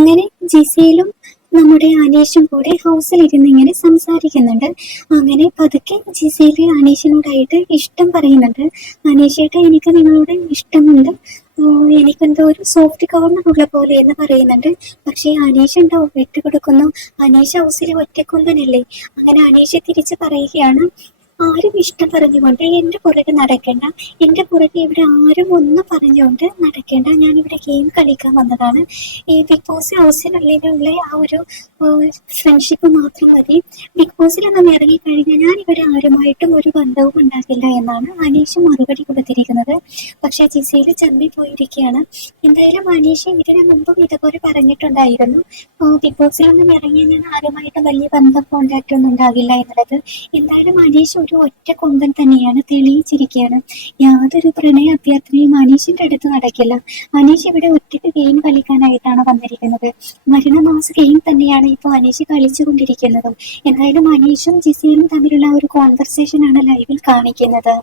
അങ്ങനെ ജിസയിലും നമ്മുടെ അനീഷും കൂടെ ഹൗസിൽ ഇരുന്ന് ഇങ്ങനെ സംസാരിക്കുന്നുണ്ട്. അങ്ങനെ പതുക്കെ ജിസയിൽ അനീഷിനോടായിട്ട് ഇഷ്ടം പറയുന്നുണ്ട്. അനീഷേട്ട എനിക്ക് നിങ്ങളോട് ഇഷ്ടമുണ്ട്. എനിക്കെന്തോ ഒരു സോഫ്റ്റ് കോർണർ ഉള്ള പോലെ എന്ന് പറയുന്നുണ്ട്. പക്ഷേ അനീഷ് ഉണ്ടോ വിട്ടുകൊടുക്കുന്നു. അനീഷ് ഹൗസിൽ ഒറ്റക്കൊമ്പനല്ലേ? അങ്ങനെ അനീഷ് തിരിച്ച് പറയുകയാണ്. ആരും ഇഷ്ടം പറഞ്ഞുകൊണ്ട് എന്റെ പുറകെ നടക്കേണ്ട. എന്റെ പുറകെ ഇവിടെ ആരും ഒന്നും പറഞ്ഞുകൊണ്ട് നടക്കേണ്ട. ഞാൻ ഇവിടെ ഗെയിം കളിക്കാൻ വന്നതാണ്. ഈ ബിഗ് ബോസ് ഹൗസിനുള്ളിലുള്ള ആ ഒരു ഫ്രണ്ട്ഷിപ്പ് മാത്രം മതി. ബിഗ് ബോസിലൊന്നും ഇറങ്ങിക്കഴിഞ്ഞാൽ ഞാൻ ഇവിടെ ആരുമായിട്ടും ഒരു ബന്ധവും ഉണ്ടാകില്ല എന്നാണ് അനീഷ് മറുപടി കൊടുത്തിരിക്കുന്നത്. പക്ഷേ ജിസയിൽ ചമ്മി പോയിരിക്കുകയാണ് എന്തായാലും അനീഷ് ഇതിനു മുമ്പും ഇതുപോലെ പറഞ്ഞിട്ടുണ്ടായിരുന്നു. ബിഗ് ബോസിൽ ബോസിലൊന്നും ഇറങ്ങിയാൽ ഞാൻ ആരുമായിട്ടും വലിയ ബന്ധം കോണ്ടാക്ട് ഒന്നും ഉണ്ടാകില്ല എന്നുള്ളത്. എന്തായാലും അനീഷ് ഒരു ഒറ്റ കൊമ്പൻ തന്നെയാണ് തെളിയിച്ചിരിക്കുകയാണ് യാതൊരു പ്രണയ അഭ്യർത്ഥനയും അനീഷിന്റെ അടുത്ത് നടക്കില്ല. അനീഷ് ഇവിടെ ഒറ്റയ്ക്ക് ഗെയിം കളിക്കാനായിട്ടാണ് വന്നിരിക്കുന്നത്. മരണമാസ ഗെയിം തന്നെയാണ് ഇപ്പോൾ അനീഷ് കളിച്ചുകൊണ്ടിരിക്കുന്നതും. എന്തായാലും അനീഷും ജിസയിലും തമ്മിലുള്ള ഒരു കോൺവെർസേഷൻ ആണ് ലൈവിൽ കാണിക്കുന്നത്.